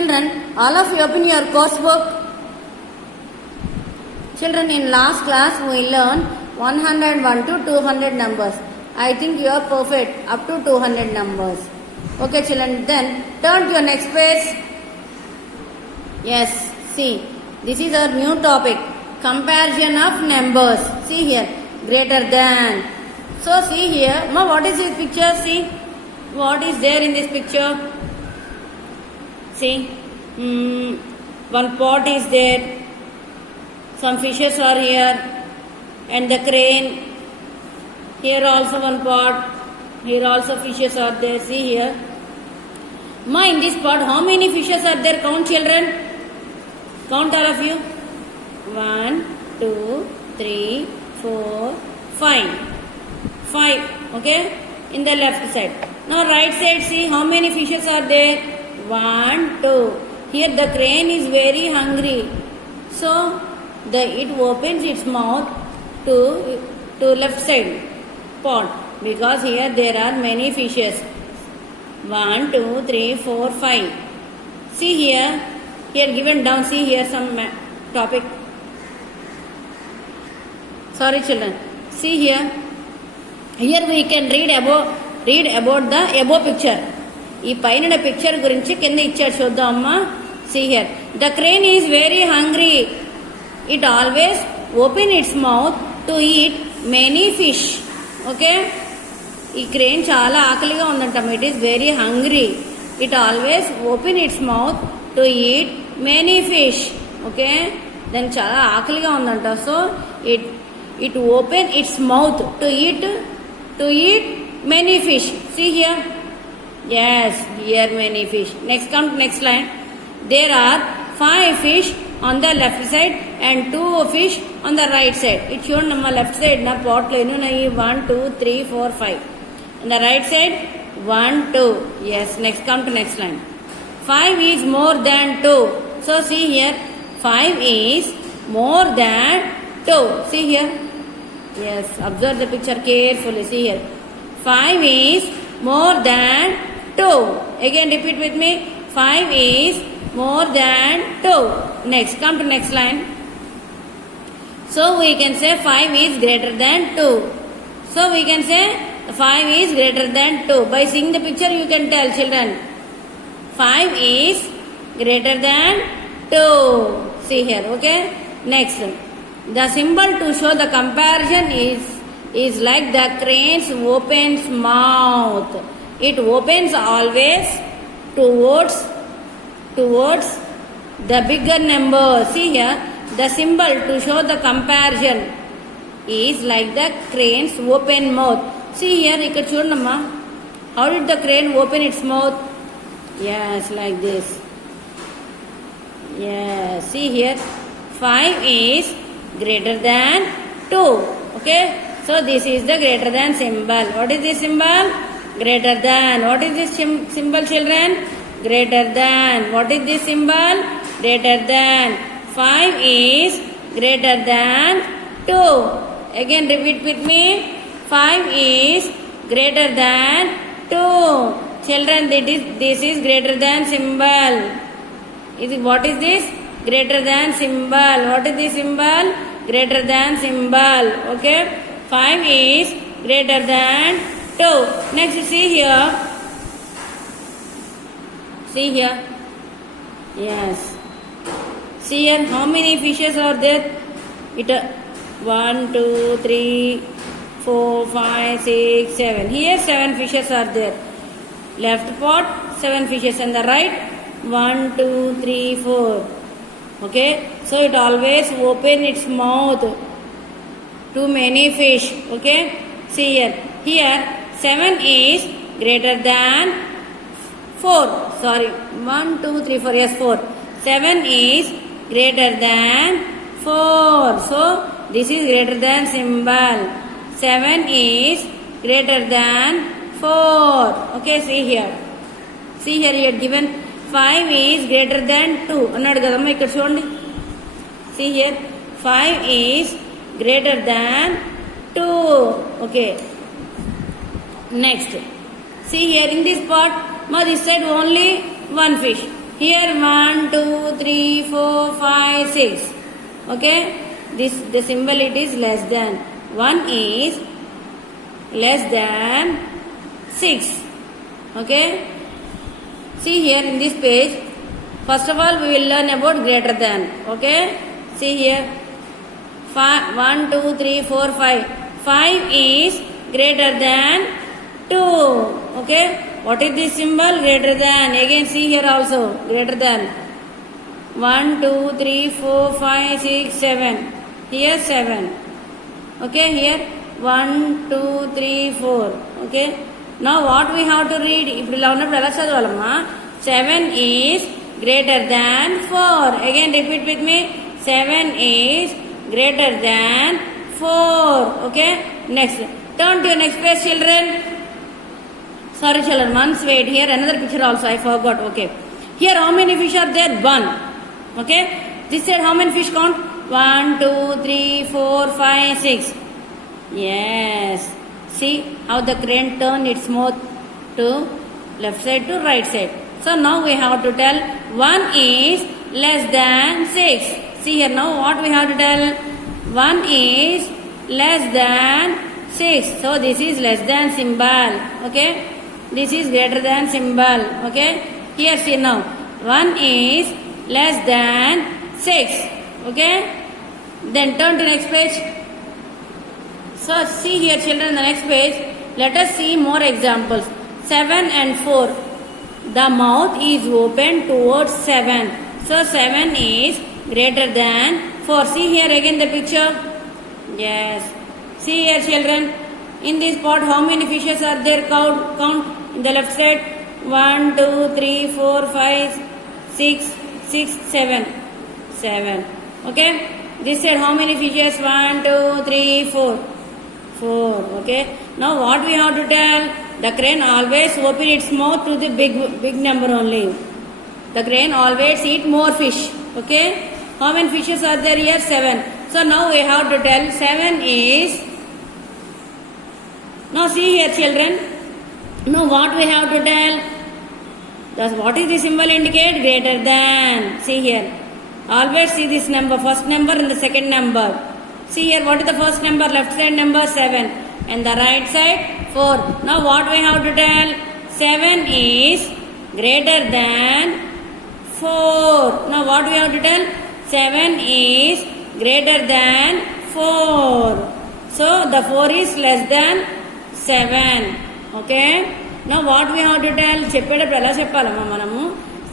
Children, all of you open your course book. Children, in last class we learned 101 to 200 numbers. I think you are perfect up to 200 numbers. Okay children, then turn to your next page. Yes, see, this is our new topic. Comparison of numbers. See here, greater than. So see here, ma, what is this picture? See, what is there in this picture? See, one pot is there. Some fishes are here, and the crane. Here also one pot. Here also fishes are there. See here. Ma, in this pot, how many fishes are there? Count, children. Count all of you. 1, 2, 3, 4, 5. 5. Okay. In the left side. Now right side. See how many fishes are there. 1, 2. Here the crane is very hungry. So it opens its mouth to left side pot, because here there are many fishes. 1, 2, 3, 4, 5. See here given down. See here some topic. Sorry children. See here. Here we can read about the above picture. ఈ పైన picture గురించి కింద ఇచ్చాడు చూద్దాం అమ్మా. See here. The crane is very hungry. It always open its mouth to eat many fish. Okay? ఈ crane చాలా ఆకలిగా ఉందంట. It is very hungry. It always open its mouth to eat many fish. Okay? దానికి చాలా ఆకలిగా ఉందంట. So it open its mouth to eat many fish. See here. Yes, here many fish. Next line. There are 5 fish on the left side and 2 fish on the right side. It shown namma left side na pot lo ennu nayi 1, 2, 3, 4, 5. On the right side 1, 2. Yes, next line. 5 is more than 2. So see here, 5 is more than 2. See here. Yes, observe the picture carefully. See here. 5 is more than 2. Again repeat with me. 5 is more than 2. Next, come to next line. So we can say 5 is greater than 2. So we can say 5 is greater than 2. By seeing the picture you can tell children. 5 is greater than 2. See here, okay? Next, the symbol to show the comparison is like the crane's opens mouth. It opens always towards the bigger number. See here, the symbol to show the comparison is like the crane's open mouth. See here, ikkada chudamma. How did the crane open its mouth? Yes, like this. Yes, see here, 5 is greater than 2. Okay, so this is the greater than symbol. What is this symbol? Greater than. What is this symbol, children? Greater than. What is this symbol? Greater than. 5 is greater than 2. Again repeat with me. 5 is greater than 2. Children, this is greater than symbol. What is this? Greater than symbol. What is this symbol? Greater than symbol. Okay. 5 is greater than 2. Next, see here. See here. Yes. See here. How many fishes are there? 1, 2, 3, 4, 5, 6, 7. Here 7 fishes are there. Left pot 7 fishes and the right 1, 2, 3, 4. Okay. So it always open its mouth to many fish. Okay. See here. Here 7 is greater than 4. Sorry. 1, 2, 3, 4. Yes, 4. 7 is greater than 4. So this is greater than symbol. 7 is greater than 4. Okay, see here. See here, you are given 5 is greater than 2. అన్నాడు కదమ్మా ఇక్కడ చూడండి. See here, 5 is greater than 2. Okay. Next, see here in this pot, this side only one fish. Here 1, 2, 3, 4, 5, 6. Okay, this the symbol it is less than. 1 is less than 6. Okay, see here in this page. First of all, we will learn about greater than. Okay, see here. 1, 2, 3, 4, 5. 5 is greater than 2. Okay, what is this symbol? Greater than. Again, see here also. Greater than. 1, 2, 3, 4, 5, 6, 7. Here 7. Okay, here 1, 2, 3, 4. Okay, now what we have to read? ఇప్పుడు ఇలా ఉన్నప్పుడు ఎలా చదవాలమ్మా? 7 is greater than 4. Again repeat with me. 7 is greater than 4. Okay, next. Turn to your next page, children. Sorry, children. Once wait. Here another picture also. I forgot. Okay. Here how many fish are there? 1. Okay. This side how many fish count? 1, 2, 3, 4, 5, 6. Yes. See how the crane turn its mouth to left side to right side. So now we have to tell 1 is less than 6. See here now what we have to tell? 1 is less than 6. So this is less than symbol. Okay. This is greater than symbol. Okay. Here see now. 1 is less than 6. Okay. Then turn to next page. So see here children, the next page. Let us see more examples. 7 and 4. The mouth is open towards 7. So 7 is greater than 4. See here again the picture. Yes. See here children. In this pot how many fishes are there? Count in the left side. 1, 2, 3, 4, 5, 6, 7. 7. Okay. This side how many fishes? 1, 2, 3, 4. 4. Okay. Now what we have to tell? The crane always open its mouth to the big number only. The crane always eat more fish. Okay. How many fishes are there here? 7. So now we have to tell 7 is. Now see here children. Now what we have to tell? What is the symbol indicate? Greater than. See here. Always see this number. First number and the second number. See here what is the first number? Left side number 7. And the right side 4. Now what we have to tell? 7 is greater than 4. Now what we have to tell? 7 is greater than 4. So the 4 is less than 7. Okay. Now what we have to tell? చెప్పేటప్పుడు ఎలా చెప్పాలమ్మా మనము?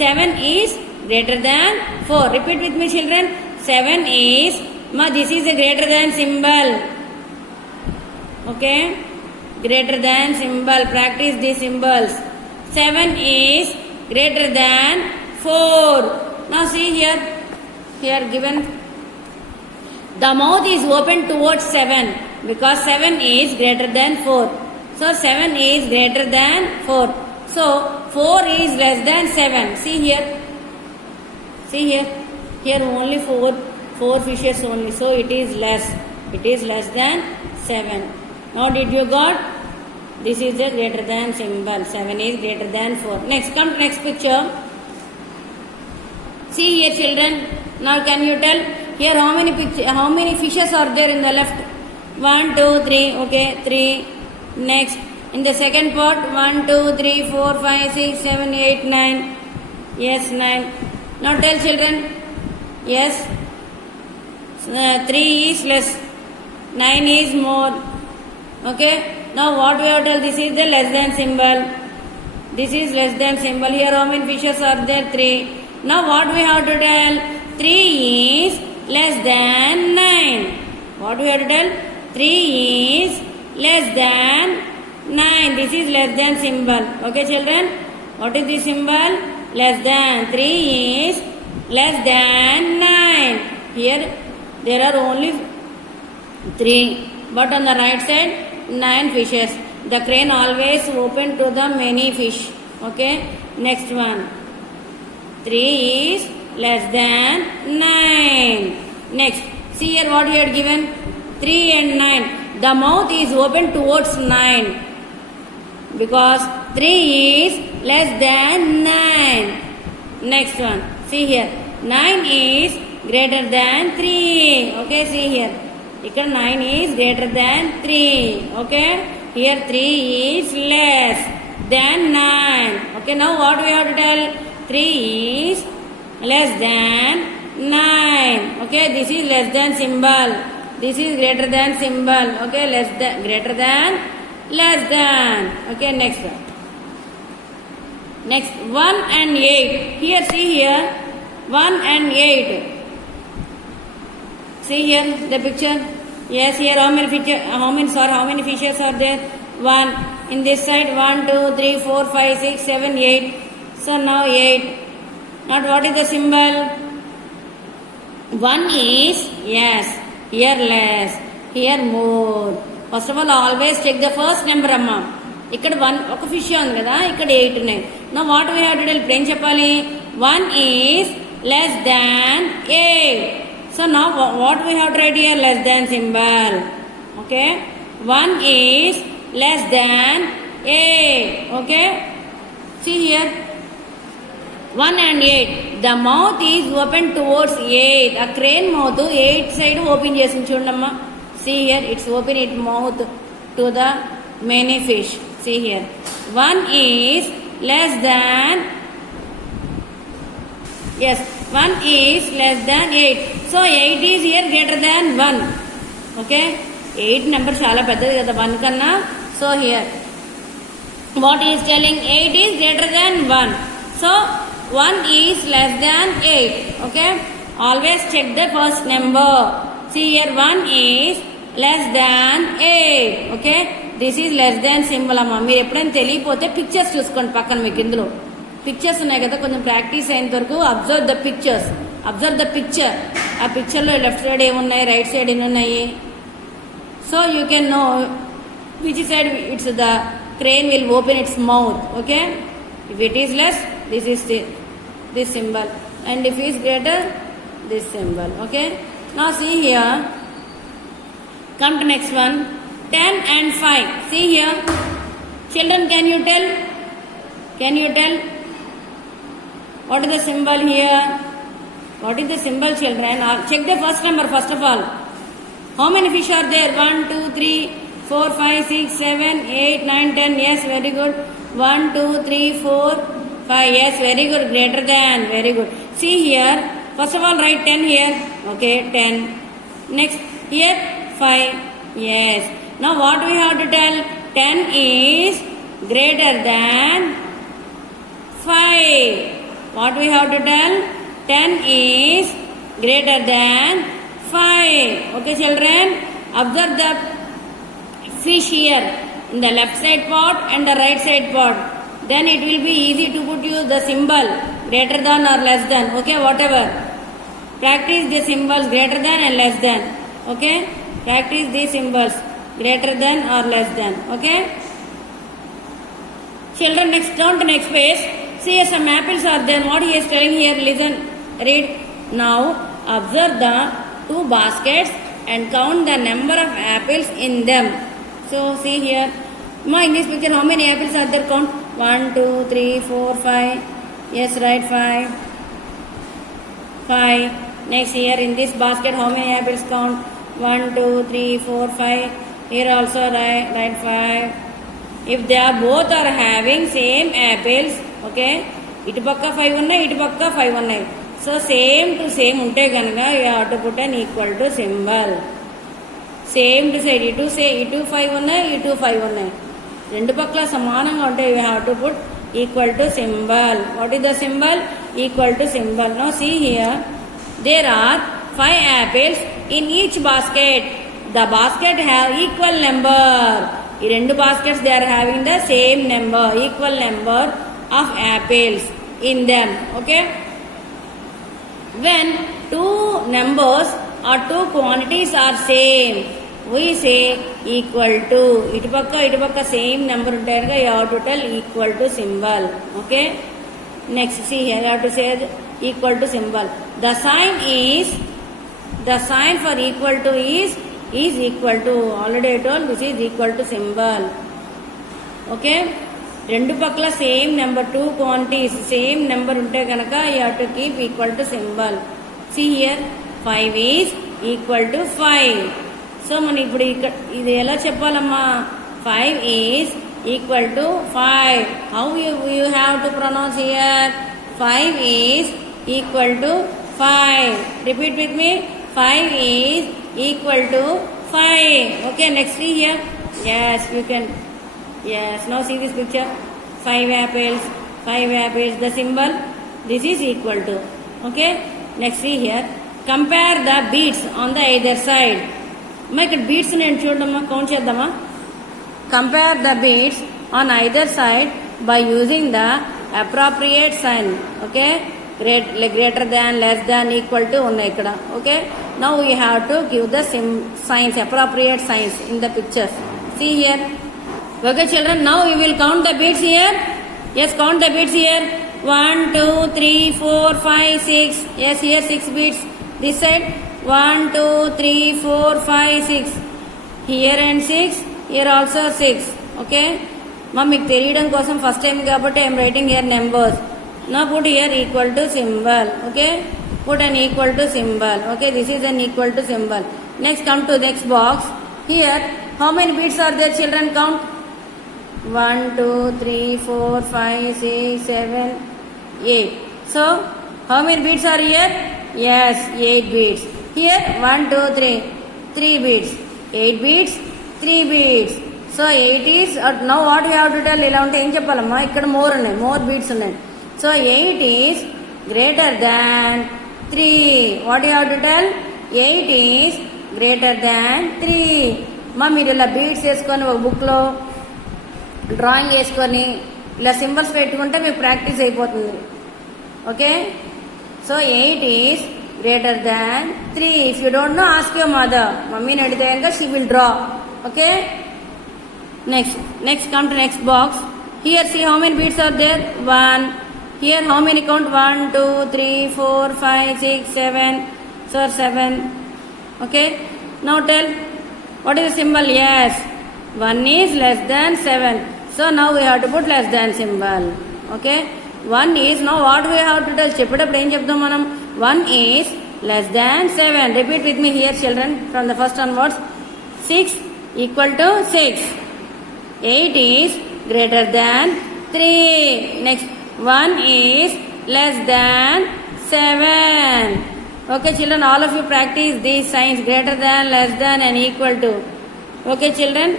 7 is greater than 4. Repeat with me children. 7 is, this is a greater than symbol. Okay. Greater than symbol. Practice these symbols. 7 is greater than 4. Now see here. Here given. The mouth is open towards 7 because 7 is greater than 4. So 7 is greater than 4. So 4 is less than 7. See here. See here. Here only 4 fishes only. So it is less. It is less than 7. Now did you got? This is the greater than symbol. 7 is greater than 4. Next, come to next picture. See here children. Now can you tell? Here how many fishes are there in the left? 1, 2, 3. Okay, 3. Next. In the second part, 1, 2, 3, 4, 5, 6, 7, 8, 9. Yes, 9. Now tell children. Yes. 3 is less. 9 is more. Okay. Now what we have to tell? This is the less than symbol. This is less than symbol. Here how many fishes are there? 3. Now what we have to tell? 3 is less than 9. What we have to tell? 3 is less than 9. This is less than symbol. Okay children. What is this symbol? Less than. 3 is less than 9. Here there are only 3. But on the right side 9 fishes. The crane always open to the many fish. Okay. Next one. 3 is less than 9. Next. See here what he had given. 3 and 9. The mouth is open towards 9. Because 3 is less than 9. Next one, see here, 9 is greater than 3. Okay, see here, ఇక్కడ 9 is greater than 3. Okay, here 3 is less than 9. Okay, now what we have to tell? 3 is less than 9. Okay, this is less than symbol. This is greater than symbol. Okay, less than, greater than, less than. Okay, next one. Next, 1 and 8. Here, see here, 1 and 8. See here the picture. Yes, here how many fishes are there? 1. In this side, 1, 2, 3, 4, 5, 6, 7, 8. So now 8. Not what is the symbol? 1 is, yes, here less, here more. First of all, always check the first number, amma. ఇక్కడ 1 ఒక fish ఉంది కదా, ఇక్కడ 8 ఉన్నాయి. నా what we have to tell? ఇప్పుడు ఏం చెప్పాలి? 1 ఈజ్ లెస్ దాన్ 8. సో నా what we have to write here? Less than symbol. Okay, 1 is less than 8. Okay, see here 1 and 8. The mouth is open towards 8. A crane mouth 8 side open చేసింది చూడమ్మా. See here, it's open its mouth to the many fish. See here, 1 is less than, yes, 1 is less than 8. So 8 is here greater than 1. Okay, 8 number చాలా పెద్దది కదా 1 కన్నా. So here what is telling? 8 is greater than 1. So 1 is less than 8. Okay, always check the first number. See here, 1 is less than 8. Okay, this is less than symbol అమ్మా. మీరు ఎప్పుడైనా తెలియపోతే pictures చూసుకోండి పక్కన. మీకు ఇందులో పిక్చర్స్ ఉన్నాయి కదా, కొంచెం ప్రాక్టీస్ అయినంత వరకు observe the pictures. Observe the picture. ఆ పిక్చర్లో లెఫ్ట్ సైడ్ ఏమున్నాయి, రైట్ సైడ్ ఎన్ని ఉన్నాయి. So you can know which side it's the crane will open its mouth. Okay, if it is less, this is this symbol, and if it is greater, this symbol. Okay, now see here, come to next one, 10 and 5. See here, children, can you tell what is the symbol here? What is the symbol, children? Check the first number first of all. How many fish are there? 1, 2, 3, 4, 5, 6, 7, 8, 9, 10. Yes, very good. 1, 2, 3, 4, 5. Yes, very good. Greater than. Very good. See here, first of all write 10 here. Okay, 10. Next here 5. Yes. Now what we have to tell? 10 is greater than 5. What we have to tell? 10 is greater than 5. Okay, children, observe the fish here in the left side part and the right side part. Then it will be easy to put you the symbol greater than or less than. Okay, whatever. Practice the symbols greater than and less than. Okay, practice these symbols greater than or less than. Okay, children, next down to next page. See, some apples are there. What he is telling here? Listen, read. Now observe the 2 baskets and count the number of apples in them. So see here, in this picture, how many apples are there? Count. 1, 2, 3, 4, 5. Yes, right, 5. 5. Next here in this basket, how many apples? Count. 1, 2, 3, 4, 5. Here also right 5. If they are both are having same apples, okay, ఇటు పక్క 5 ఉన్నాయి, ఇటు పక్క 5 ఉన్నాయి. So same to same ఉంటే కనుక you have to put an equal to symbol. Same to side, ఇటు 5 ఉన్నాయి, ఇటు 5 ఉన్నాయి, రెండు పక్కల సమానంగా ఉంటాయి. You have to put equal to symbol. What is the symbol? Equal to symbol. Now see here, there are 5 apples in each basket. The basket have equal number. ఈ రెండు baskets they are having the same number, equal number of apples in them. Okay, when 2 numbers or 2 quantities are same, we say equal to. ఇటు పక్క same number ఉంటాయి కనుక you have to tell equal to symbol. Okay, next see here, you have to say equal to symbol. The sign for equal to is equal to. Already I told this is equal to symbol. Okay, రెండు పక్కల same number, 2 quantities same number ఉంటే కనుక you have to keep equal to symbol. See here 5 is equal to 5. So మనం ఇప్పుడు ఇక్కడ ఇది ఎలా చెప్పాలమ్మా? 5 is equal to 5. How you have to pronounce here? 5 is equal to 5. Repeat with me. 5 is equal to 5. Okay, next see here. Yes, you can. Yes, now see this picture. 5 apples, 5 apples. The symbol, this is equal to. Okay, next see here. Compare the beads on the either side. Ma ikkada beads nenu chudamma, count cheddama. Compare the beads on either side by using the appropriate sign. Okay, greater than, less than, equal to unnai ikkada. Okay, now we have to give the signs, appropriate signs in the pictures. See here. Okay children, now we will count the beads here. Yes, count the beads here. 1 2 3 4 5 6. Yes, here 6 beads. This side 1 2 3 4 5 6. Here and 6. Here also 6. Okay, ma meeku teliyadam kosam first time kabatti I am writing here numbers. Now put here equal to symbol. Okay, put an equal to symbol. Okay, this is an equal to symbol. Next, come to next box. Here how many beads are there children? Count. 1 2 3 4 5 6 7 8. So how many beads are here? Yes, 8 beads. Here 1 2 3 beads. 8 beads, 3 beads. So 8 is, now what you have to tell? Ila unte em cheppalama, ikkada more beads unnai. So 8 is greater than 3. What you have to tell? 8 is greater than 3. మా మీరు ఇలా beads వేసుకొని ఒక బుక్లో drawing వేసుకొని ఇలా symbols పెట్టుకుంటే మీకు ప్రాక్టీస్ అయిపోతుంది. Okay, so 8 is greater than 3. If you don't know ask your mother. మమ్మీని అడిగితే కనుక she will draw. Okay, next come to next box. Here see how many beads are there? 1. Here how many count? 1 2 3 4 5 6 7. So 7. Okay, now tell. What is the symbol? Yes, 1 is less than 7. So now we have to put less than symbol. Okay, 1 is, now what we have to tell? Cheppedappudu em cheptam manam? 1 is less than 7. Repeat with me here children from the first onwards. 6 equal to 6. 8 is greater than 3. Next, 1 is less than 7. Okay children, all of you practice these signs, greater than, less than and equal to. Okay children,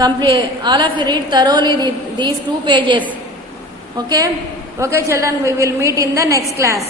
complete, all of you read thoroughly these 2 pages. Okay children, we will meet in the next class.